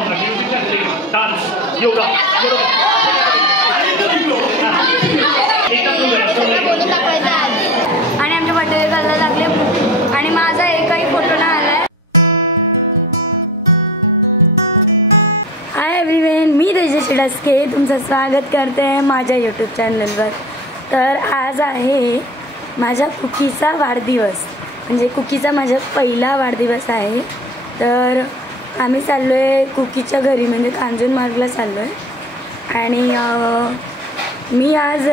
होता music dance yoga आणि आमच्या बर्थडे करायला लागले आणि माझा एकही फोटो नाही आलाय. हाय एव्हरीवन, मी तेजस्वी डस्के तुमचं स्वागत करते आहे माझ्या यूट्यूब चॅनलवर. तर आज आहे माझ्या कुकीचा वाढदिवस, म्हणजे कुकीचा माझा पहिला वाढदिवस आहे. तर आम्ही चाललो आहे कुकीच्या घरी, म्हणजे कांजूरमार्गला चाललो आहे. आणि मी आज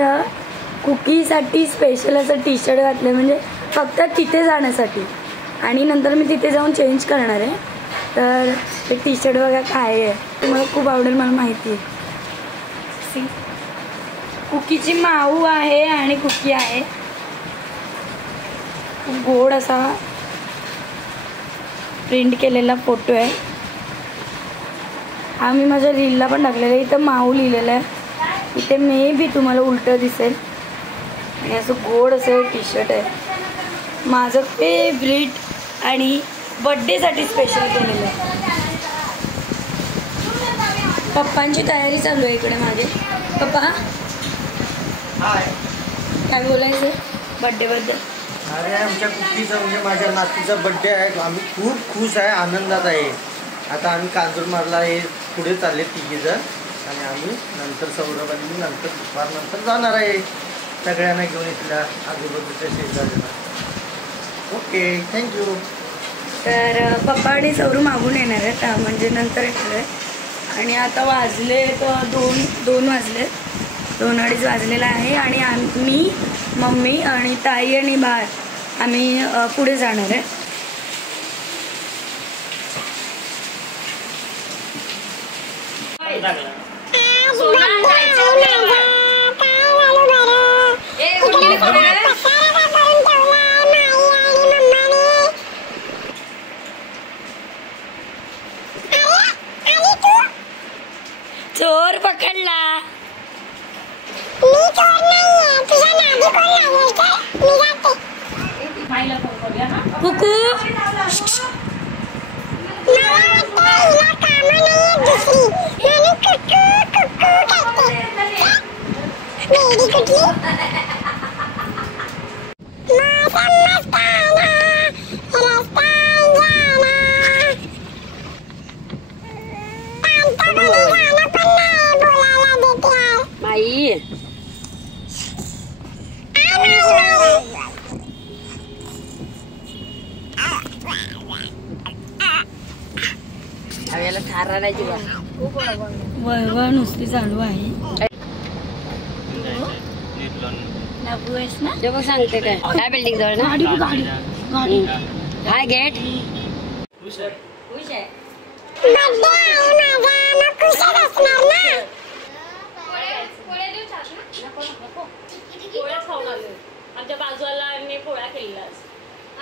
कुकीसाठी स्पेशल असं टी शर्ट घातलं, म्हणजे फक्त तिथे जाण्यासाठी, आणि नंतर मी तिथे जाऊन चेंज करणार आहे. तर ते टी शर्ट बघा काय आहे, तुम्हाला खूप आवडेल मला माहिती आहे. कुकीची माऊ आहे आणि कुकी आहे. खूप गोड असा प्रिंट केलेला फोटो आहे. हा मी माझ्या रीलला पण टाकलेला आहे. इथं माऊ लिहिलेलं आहे, इथे मे बी तुम्हाला उलटं दिसेल. आणि असं गोड असं टी शर्ट आहे, माझं फेवरेट आणि बड्डेसाठी स्पेशल केलेलं आहे. पप्पांची तयारी चालू आहे इकडे मागे. पप्पा काय बोलायचं बड्डेबद्दल? अरे आमच्या कुकीचा म्हणजे माझ्या नातीचा बड्डे आहे. आम्ही खूप खुश आहे, आनंदात आहे. आता आम्ही कांजूरमार्गला हे पुढे चालले तिघीजण, आणि आम्ही नंतर सौरभ आणि नंतर दुपारनंतर जाणार आहे सगळ्यांना घेऊन इथल्या आजूबाजूच्या शेजाऱ्यांना. Okay, thank you. तर पप्पा आणि सौरू मागून येणार आहेत, म्हणजे नंतर येणार आहे. आणि आता वाजले तर दोन वाजले, 2-2:30 वाजलेला आहे. आणि मी, मम्मी आणि ताई आणि बाळ आम्ही पुढे जाणार आहे. चोर पकडला. मी चोर नाहीये, तुझ्या नादी कोण लागेल काय? मी जाते. माईला फोन करूया हा. कुकू मला वाटतं हिला कामं नाहीये दुसरी, म्हणून कुकू कुकू करते. मेरी कुठली वळवळ नुसती चालू आहे. ते बघ सांगते काय काय बिल्डिंग जवळ ना. गाडी गाडी हाय गेट. खुश आहे. आमच्या बाजूला पोळ्या केलेला.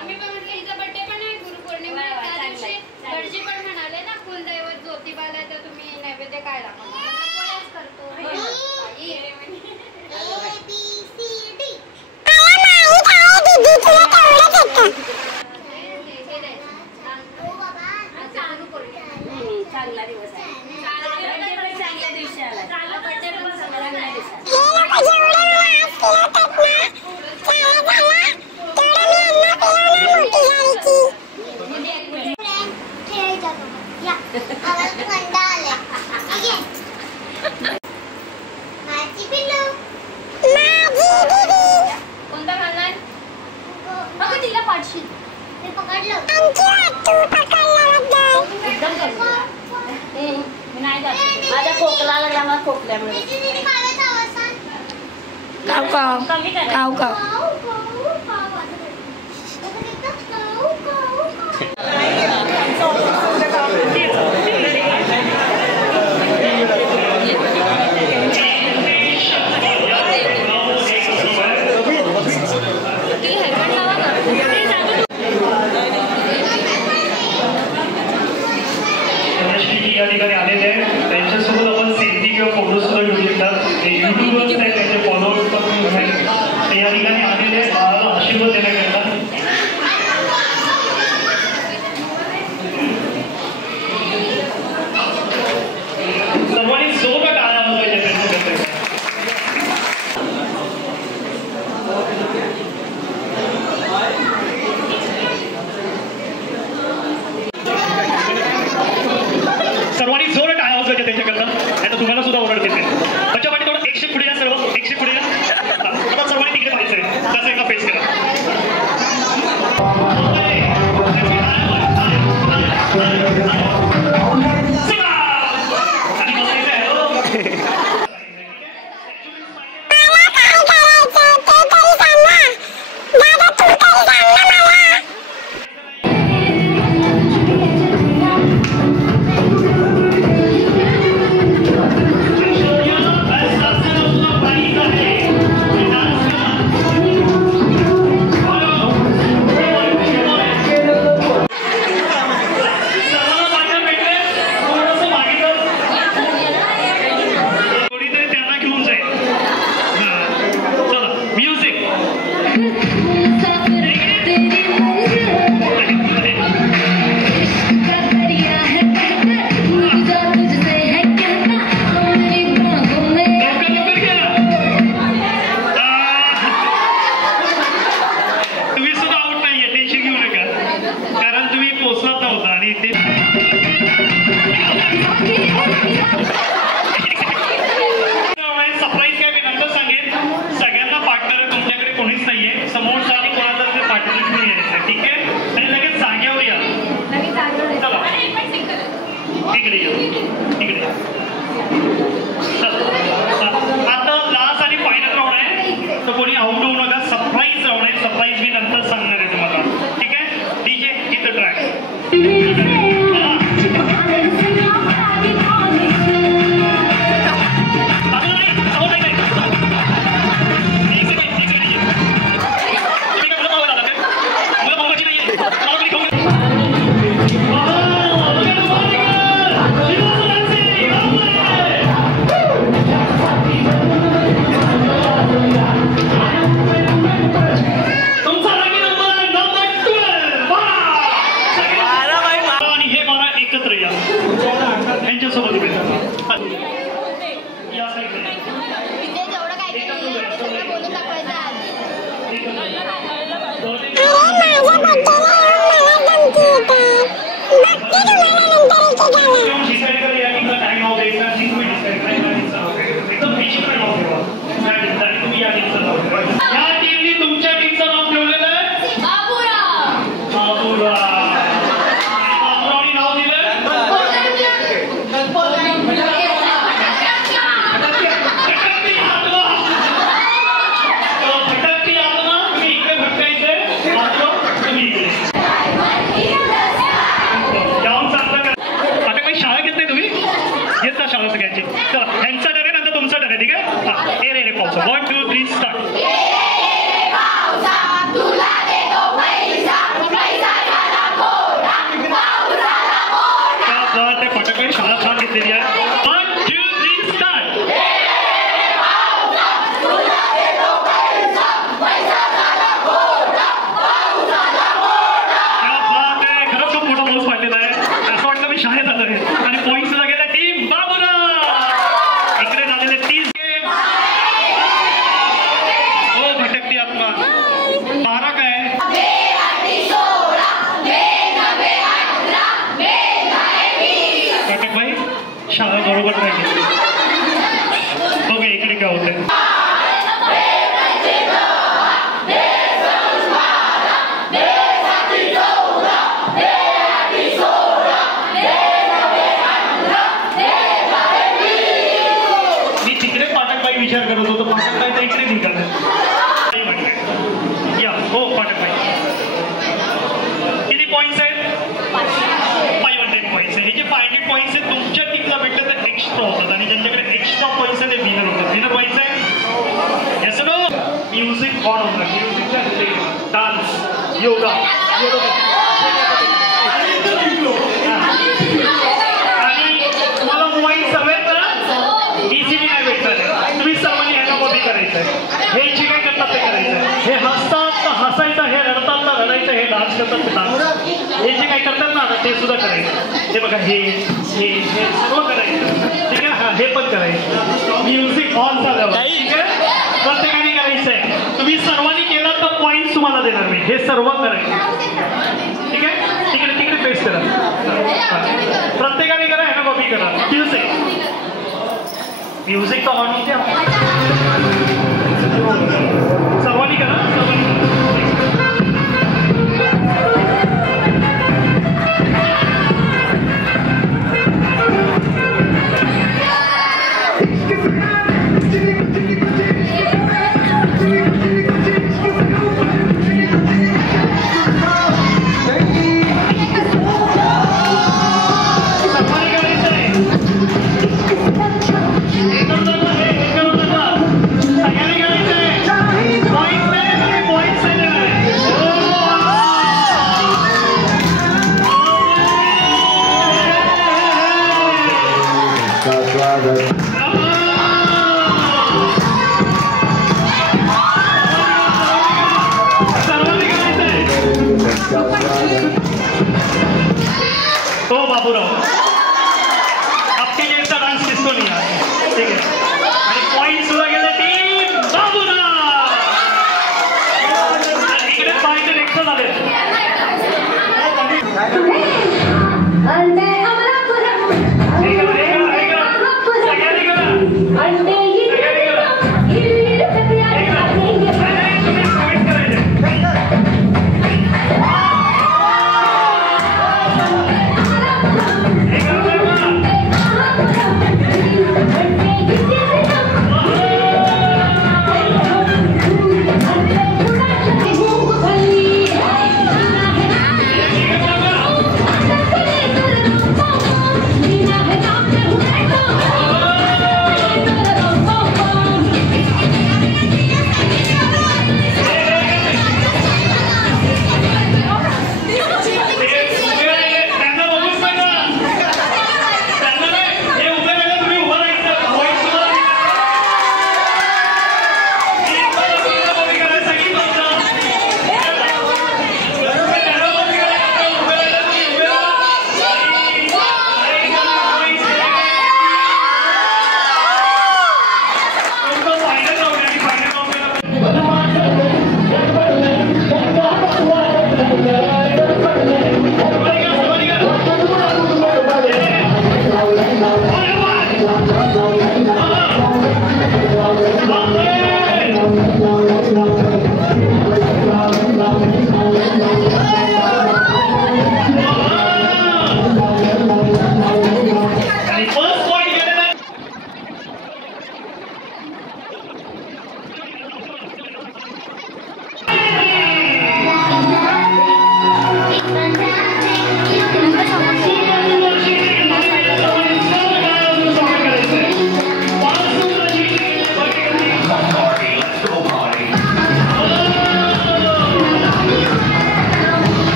आम्ही पण म्हटलं हिचा बर्थडे पण आहे, गुरुपौर्णिमा घरची पण म्हणाले ना कुलदैवत ज्योतिबाला, तर तुम्ही नैवेद्य काय दाखवणार? पोळ्याच करतो. चांगला दिवस आहे, चांगल्या दिवशी आला. चांगला बर्थडे पण चांगला दिवस. कोणता घालणार? बघ तिला पाडशील. ते पकडलं मी नाही जात. माझ्या खोकला लागला, मला खोकल्यामुळे. काव काव काव काव. या ठिकाणी आलेले आहेत, त्यांच्यासोबत आपण सेल्फी किंवा फोटो सुद्धा घेऊ शकतात. ते युट्यूबवर आहेत, त्यांचे फॉलोअर्स पण आहेत. ते या ठिकाणी आलेले आहेत आशीर्वाद देण्याकरता. कारण तुम्ही पोचलात नव्हता आणि ते सरप्राईज काय मी नंतर सांगेन. सगळ्यांना पार्टनर तुमच्याकडे कोणीच नाहीये, समोरचा आणि कोणाचा पार्टनर घेऊन यायचं, ठीक आहे? आणि लगेच जागेवर या. चला तिकडे या, तिकडे या. आता लास्ट आणि फायनल राऊंड आहे, तर कोणी आउट होऊ नका. सरप्राईज राऊंड आहे, सरप्राईज मी नंतर सांगणार आहे तुम्हाला, ठीक आहे? DJ hit the track. शाळा बरोबर पाहिजे. बघा इकडे काय होतंय. मी तिकडे पाठकबाई विचार करत होतो, पाठकबाई तर इकडे निघालं. या हो पाठकबाई, किती पॉईंट्स आहेत? 500 पॉईंट्स आहे. हे जे 500 पॉईंट्स आहेत तुमच्या टीमला भेटलं तर एक्स्ट्रा होतात आणि ज्यांच्याकडे एक्स्ट्रा पॉईंट्स आहेत ते विनर होतात. विनर व्हायचं आहे. Yes no? म्युझिक ऑन होणार. म्युझिकचा डान्स, योगा, आणि तुम्हाला मोबाईल सर्वांना इझिली नाही भेटणार. तुम्ही सर्वांनी ह्याला कॉपी करायचं आहे. हे जे काय करतात ते करायचं आहे. हे हसतात तर हसायचं, हे रडतात तर रडायचं, हे डान्स करतात ते डान्स, हे जे काय करतात ना ते सुद्धा करायचं. हे बघा हे सर्व करायचं, ठीक आहे? हा हे पण करायचं. म्युझिक ऑन झालं, ठीक आहे? प्रत्येकाने करायचं आहे. तुम्ही सर्वांनी केलं तर पॉईंट तुम्हाला देणार मी. हे सर्व करायचं, ठीक आहे? तिकडे तिकडे पेस्ट करा, प्रत्येकाने करा, ह्याला कॉपी करा. म्युझिक तर ऑन होते, सर्वांनी करा, सर्वांनी करा. तो बाबूराव आपके जैसा डांस किसको नहीं आता, ठीक है? आणि पॉइंट सुद्धा गेला टीम बाबूराव. इकडे पॉइंट एक्स्ट्रा झाले.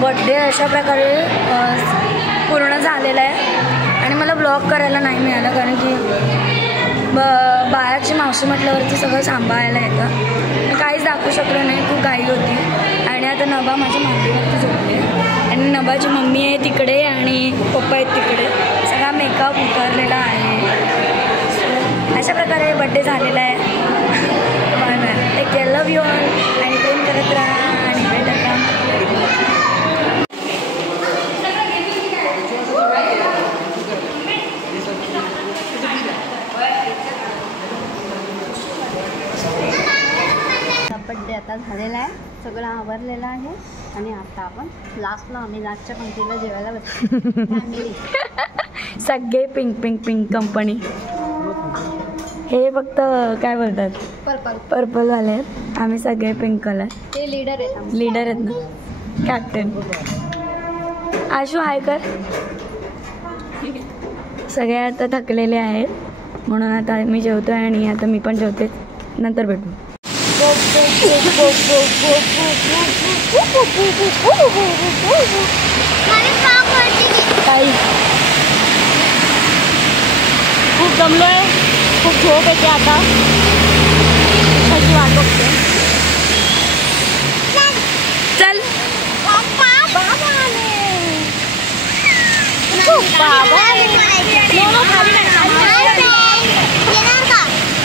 बड्डे अशा प्रकारे पूर्ण झालेला आहे आणि मला ब्लॉग करायला नाही मिळालं कारण की बाळाची मावशी म्हटल्यावरती सगळं सांभाळायला येतं. मी काहीच दाखवू शकलो नाही, खूप घाई होती. आणि आता नभा माझ्या मांडीवरती झोपली आहे आणि नभाची मम्मी आहे तिकडे आणि पप्पा आहेत तिकडे. सगळा मेकअप उतरलेला आहे. अशा प्रकारे बड्डे झालेला आहे. Bye bye, take care, love you all आणि प्रेम करत राहा आणि भेटत राहा. बड्डे आता झालेला आहे, सगळं आवरलेलं आहे आणि आता आपण लास्टला आम्ही लास्टच्या पंक्तीला जेवायला बसतो फॅमिली. सगळे पिंक पिंक पिंक कंपनी. हे फक्त काय बोलतात पर्पल वाले आहेत, आम्ही सगळे पिंक कलर. ते लीडर आहेत ना, कॅप्टन. आशू हाय कर. सगळे आता थकलेले आहेत म्हणून आता मी जेवतोय आणि आता मी पण जेवते, नंतर भेटू. खूप जमलोय, खूप झोप येते आता. वाट बघते. चल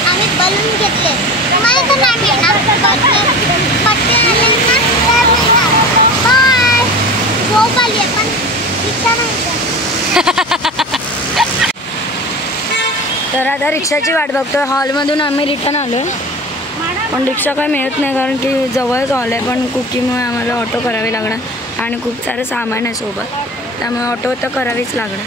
आम्ही बलून घेतले तुम्हाला तर नाही मिळणार पट्टे आले ना तर मिळणार बाय झोप आली पण रिक्षा नाही तर आता रिक्षाची वाट बघतोय. हॉलमधून आम्ही रिटर्न आलोय पण रिक्षा काय मिळत नाही कारण की जवळच हॉल आहे. पण कुकीमुळे आम्हाला ऑटो करावी लागणार आणि खूप सारं सामान आहे सोबत त्यामुळे ऑटो तर करावीच लागणार.